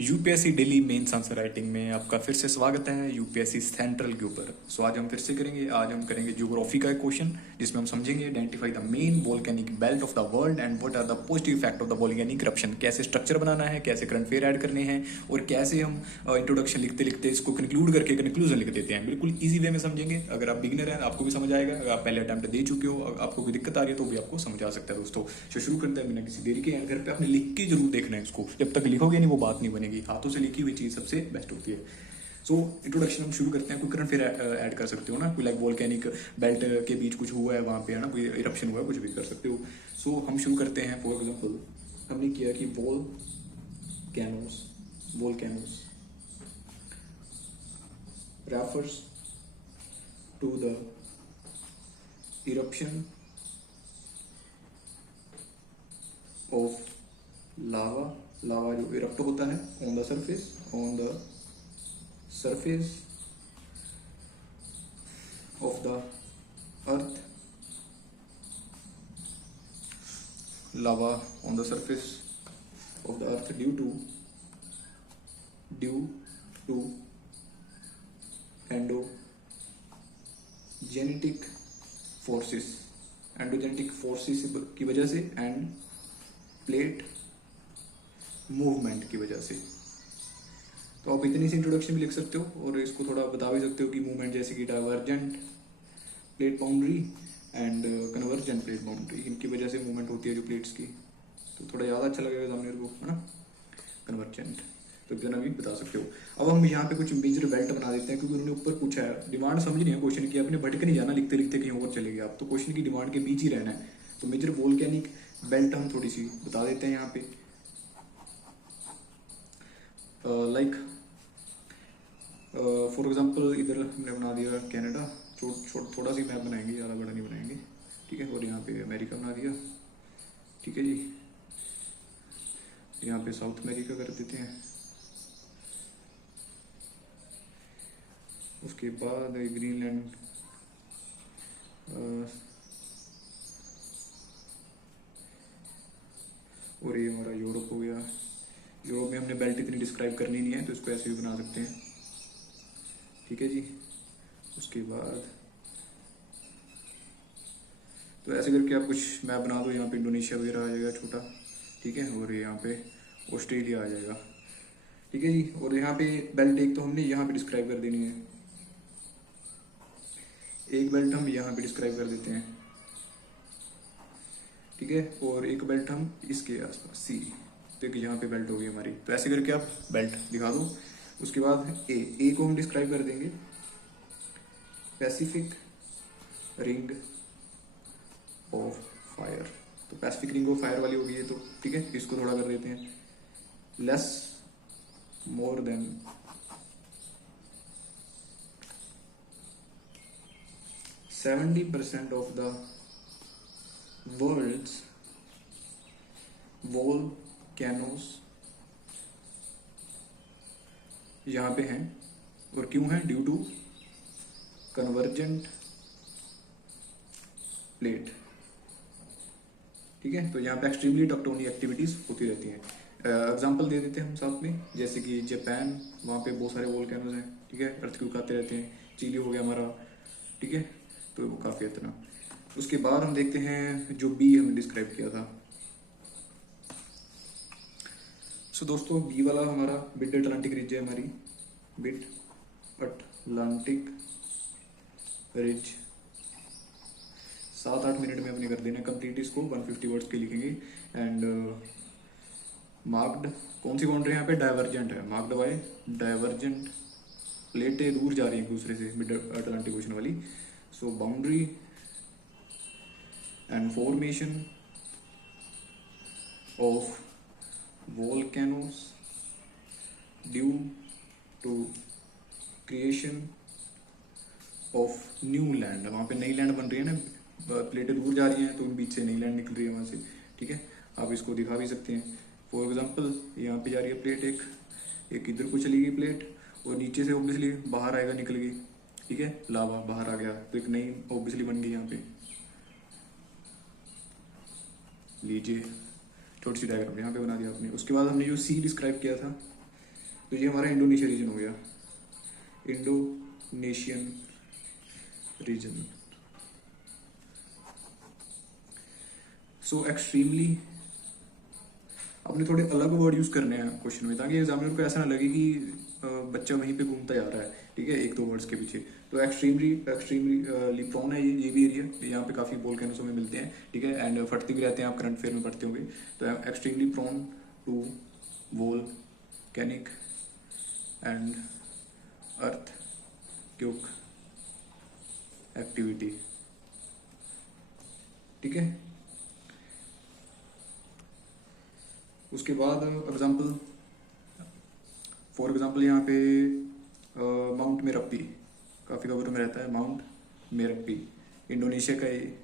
UPSC Delhi mains answer writing में आपका फिर से स्वागत है यूपीएससी सेंट्रल के ऊपर। सो आज हम फिर से करेंगे। आज हम करेंगे ज्योग्राफी का एक क्वेश्चन जिसमें हम समझेंगे identify the main volcanic belt of the world and what are the positive effect of the volcanic eruption. कैसे स्ट्रक्चर बनाना है, कैसे करंट फेयर ऐड करने हैं और कैसे हम इंट्रोडक्शन लिखते लिखते इसको कंक्लूड करके कंक्लूजन लिख देते हैं। बिल्कुल ईजी वे में समझेंगे। अगर आप बिगिनर हैं आपको भी समझ आएगा, अगर आप पहले अटैम्प्ट दे चुके हो आपको कोई दिक्कत आ रही है तो भी आपको समझ आ सकता है दोस्तों। तो शुरू करते हैं बिना किसी देरी के। घर पे आपने लिख के जरूर देखना है इसको, जब तक लिखोगे नहीं वो बात नहीं बनेगी। हाथों से लिखी हुई चीज़ सबसे बेस्ट होती है। सो इंट्रोडक्शन हम शुरू करते हैं। कोई करंट फिर ऐड कर सकते हो ना, कोई लाइक वोल्केनिक बेल्ट के बीच कुछ हुआ है वहाँ पे, है ना, कोई इरप्शन हुआ है, कुछ भी कर सकते हो। सो हम शुरू करते हैं। फॉर एग्जाम्पल हमने किया कि volcanoes refers to the eruption of lava जो इरप्ट होता है on the surface of the earth, lava on the surface of the earth due to endogenetic forces की वजह से एंड प्लेट मूवमेंट की वजह से। तो आप इतनी सी इंट्रोडक्शन भी लिख सकते हो और इसको थोड़ा बता भी सकते हो कि मूवमेंट जैसे कि divergent plate boundary and convergent plate boundary, इनकी वजह से मूवमेंट होती है जो प्लेट्स की। तो थोड़ा ज़्यादा अच्छा लगेगा सामने को, है ना, कन्वर्जेंट। तो इतना भी बता सकते हो। अब हम यहाँ पे कुछ मेजर बेल्ट बना देते हैं क्योंकि उन्होंने ऊपर पूछा है। डिमांड समझ नहीं है क्वेश्चन की, आपने भटक नहीं जाना लिखते लिखते कहीं और चले गए आप, तो क्वेश्चन की डिमांड के बीच ही रहना है। तो मेजर वोल्केनिक बेल्ट हम थोड़ी सी बता देते हैं यहाँ पे। लाइक फॉर एग्जांपल इधर हमने बना दिया कनाडा, थोड़ा सी मैप बनाएंगे, ज़्यादा बड़ा नहीं बनाएंगे, ठीक है। और यहाँ पे अमेरिका बना दिया, ठीक है जी। यहाँ पे साउथ अमेरिका कर देते हैं। उसके बाद ग्रीनलैंड, और ये हमारा यूरोप हो गया। यूरोप में हमने बेल्ट इतनी डिस्क्राइब करनी नहीं है तो इसको ऐसे भी बना सकते हैं, ठीक है जी। उसके बाद तो ऐसे करके आप कुछ मैप बना दो। यहाँ पे इंडोनेशिया वगैरह आ जाएगा छोटा, ठीक है। और यहाँ पे ऑस्ट्रेलिया आ जाएगा, ठीक है जी। और यहाँ पे बेल्ट एक तो हमने यहाँ पे डिस्क्राइब कर देनी है, एक बेल्ट हम यहाँ पे डिस्क्राइब कर देते हैं, ठीक है। और एक बेल्ट हम इसके आसपास सी, तो एक यहाँ पे बेल्ट होगी हमारी। तो ऐसे करके आप बेल्ट दिखा दो। उसके बाद ए को हम डिस्क्राइब कर देंगे पैसिफिक रिंग ऑफ फायर। तो पैसिफिक रिंग ऑफ फायर वाली होगी ये, तो ठीक है। इसको थोड़ा कर देते हैं less more than 70% of the world's volcanoes यहाँ पे हैं। और क्यों हैं? ड्यू टू कन्वर्जेंट प्लेट, ठीक है। तो यहाँ पे एक्सट्रीमली टेक्टोनिक एक्टिविटीज होती रहती हैं। एग्जाम्पल दे देते हैं हम साथ में, जैसे कि जापान, वहाँ पे बहुत सारे वोल्केनोज हैं, ठीक है, अर्थक्वेक आते रहते हैं। चिली हो गया हमारा, ठीक है। तो वो काफ़ी इतना। उसके बाद हम देखते हैं जो बी हमने डिस्क्राइब किया था। सो दोस्तों बी वाला हमारा मिड अटलांटिक रिज है, हमारी मिड अटलांटिक रिज। 7-8 मिनट में अपने कर देना कंप्लीट इसको, 150 वर्ड्स के लिखेंगे। एंड मार्क्ड कौन सी बाउंड्री यहाँ पे? डाइवर्जेंट है, मार्क्ड बाय डाइवर्जेंट। प्लेटें दूर जा रही हैं एक दूसरे से मिड अटलांटिक ओशन वाली। So boundary and formation of volcanoes due to creation of new land। वहाँ पे नई लैंड बन रही है ना, प्लेटें दूर जा रही हैं तो उन बीच से नई लैंड निकल रही है वहाँ से, ठीक है। आप इसको दिखा भी सकते हैं। फॉर एग्जांपल यहाँ पे जा रही है प्लेट, एक इधर को चली गई प्लेट और नीचे से ऑब्वियसली बाहर आएगा, निकल गई, ठीक है, लावा बाहर आ गया तो एक नई ऑब्वियसली बन गई यहाँ पे। लीजिए छोटी सी डायग्राम यहाँ पे बना दिया आपने। उसके बाद हमने जो सी डिस्क्राइब किया था, तो ये हमारा इंडोनेशिया रीजन हो गया, इंडोनेशियन रीजन। सो एक्सट्रीमली, आपने थोड़े अलग वर्ड यूज करने हैं क्वेश्चन में, ताकि एग्जामिनर को ऐसा ना लगे कि बच्चा वहीं पे घूमता जा रहा है, ठीक है, एक दो वर्ड्स के पीछे। तो एक्सट्रीमली प्रोन है ये भी एरिया, यहाँ पे काफी वोल्केनोस में मिलते हैं, ठीक है, एंड फटते भी रहते हैं, आप करंट अफेयर में पढ़ते होंगे। तो extremely prone to volcanic and earthquake activity, ठीक है। उसके बाद एग्जाम्पल, फॉर एग्जाम्पल यहाँ पे माउंट मेरप्पी काफ़ी खबरों में रहता है, माउंट मेरप्पी इंडोनेशिया का ये,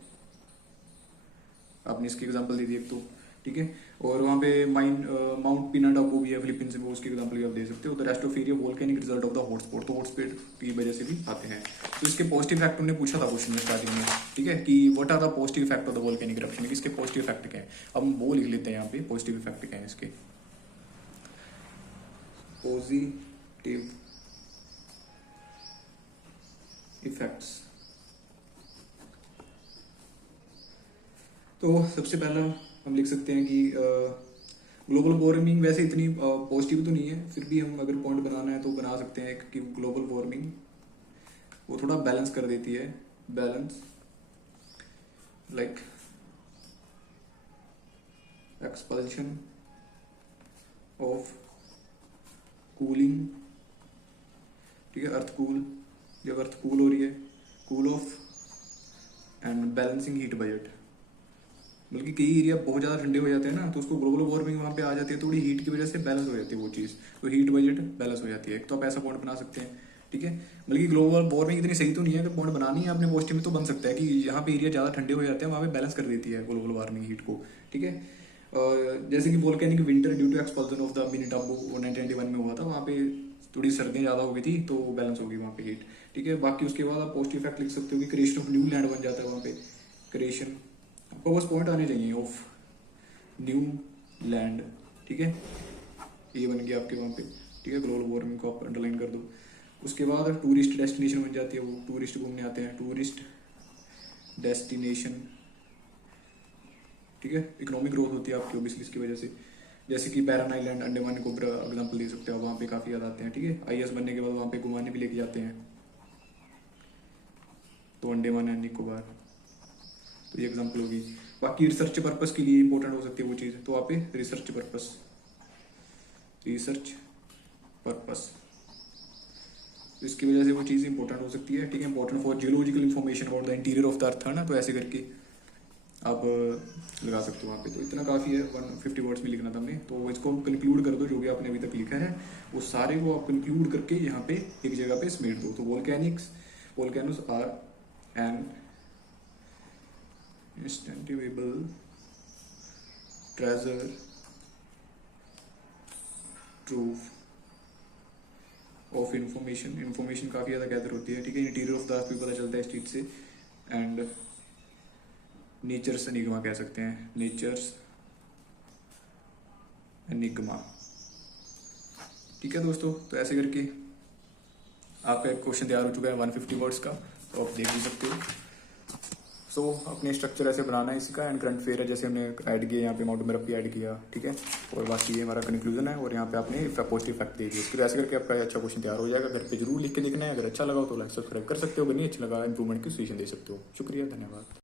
आपने इसकी एग्जांपल दे दी एक तो, ठीक है। और वहाँ पे माउंट पिनाडाबो भी है फिलीपींस में, उसकी एग्जांपल भी आप दे सकते हो। The rest of area volcanic result of the hotspot, तो हॉटस्पॉट की वजह से भी आते हैं। तो इसके पॉजिटिव इफेक्ट उन्होंने पूछा था क्वेश्चन में स्टार्टिंग में, ठीक है, कि what are the positive effect of the volcanic eruption, इसके पॉजिटिव इफेक्ट क्या है। अब हम वो लिख लेते हैं यहाँ पे, पॉजिटिव इफेक्ट क्या है इसके, पॉजिटिव इफेक्ट्स। तो सबसे पहला हम लिख सकते हैं कि ग्लोबल वार्मिंग वैसे इतनी पॉजिटिव तो नहीं है, फिर भी हम अगर पॉइंट बनाना है तो बना सकते हैं कि ग्लोबल वार्मिंग वो थोड़ा बैलेंस कर देती है, balance like expulsion of cooling, ठीक है, अर्थ कूल, जब अर्थ कूल हो रही है, cool off and balancing heat budget, बल्कि कई एरिया बहुत ज़्यादा ठंडे हो जाते हैं ना, तो उसको ग्लोबल वार्मिंग वहाँ पे आ जाती है, थोड़ी हीट की वजह से बैलेंस हो जाती है वो चीज़, तो हीट बजट बैलेंस हो जाती है। तो आप ऐसा पॉइंट बना सकते हैं, ठीक है। बल्कि ग्लोबल वार्मिंग इतनी सही तो नहीं है, अगर पॉइंट बनानी है आपने पॉजिटिव में तो बन सकता है कि यहाँ पे एरिया ज़्यादा ठंडे हो जाते हैं, वहाँ पे बैलेंस कर देती है ग्लोबल वार्मिंग हीट को, ठीक है। जैसे कि volcanic winter due to expulsion of the Pinatubo 1991 में हुआ था, वहाँ पे थोड़ी सर्दियाँ ज़्यादा हो गई थी, तो बैलेंस होगी वहाँ पे हीट, ठीक है। बाकी उसके बाद आप पॉजिटिव इफेक्ट लिख सकते हो कि क्रिएशन ऑफ न्यू लैंड बन जाता है वहाँ पे, क्रिएशन, आपको बस पॉइंट आने चाहिए ऑफ न्यू लैंड, ठीक है, ये बन गया आपके वहाँ पे, ठीक है। ग्लोबल वार्मिंग को आप अंडरलाइन कर दो। उसके बाद टूरिस्ट डेस्टिनेशन बन जाती है, वो टूरिस्ट घूमने आते हैं, टूरिस्ट डेस्टिनेशन, ठीक है। इकोनॉमिक ग्रोथ होती है आपकी ओबियसली इसकी वजह से, जैसे कि बैरन आइलैंड, अंडमान निकोबार एग्जांपल दे सकते हो, वहाँ पे काफ़ी ज़्यादा आते हैं, ठीक है। आईएएस बनने के बाद वहाँ पे घुमाने भी लेके जाते हैं, तो अंडमान एंड निकोबार, तो ये एग्जांपल होगी। बाकी रिसर्च पर्पस के लिए इंपॉर्टेंट हो सकती है वो चीज़, तो वहाँ पे रिसर्च पर्पस, रिसर्च पर्पस, इसकी वजह से वो चीज़ इंपॉर्टेंट हो सकती है, ठीक है। Important for geological information about the interior of the अर्थ है ना, तो ऐसे करके आप लगा सकते हो वहाँ पे। तो इतना काफ़ी है, 150 वर्ड्स में लिखना था हमने, तो इसको हम कंक्लूड कर दो, जो भी आपने अभी तक लिखा है वो सारे को आप कंक्लूड करके यहाँ पे एक जगह पे समेट दो। तो volcanoes are an inestimable treasure trove of information काफ़ी ज़्यादा गैदर होती है, ठीक है। इंटीरियर ऑफ द अर्थ भी पता चलता है इस चीज़ से, एंड नेचर्स एनिग्मा कह सकते हैं, नेचर्स एनिग्मा, ठीक है दोस्तों। तो ऐसे करके आपका एक क्वेश्चन तैयार हो चुका है 150 वर्ड्स का, तो आप देख भी सकते हो। सो अपने स्ट्रक्चर ऐसे बनाना है इसका, एंड करंट अफेयर है जैसे हमने ऐड किया यहाँ पे, माउंट मेरप्पी ऐड किया, ठीक है। और बाकी ये हमारा कंक्लूजन है, और यहाँ पे आपने पॉजिटिव इफेक्ट दे दिया। इसके ऐसे करके आपका अच्छा क्वेश्चन तैयार हो जाएगा। घर पे जरूर लिख के देखना है, अगर अच्छा लगा तो लाइक सब्सक्राइब कर सकते हो, अगर नहीं अच्छा लगा इंप्रूवमेंट की सजेशन दे सकते हो। शुक्रिया, धन्यवाद।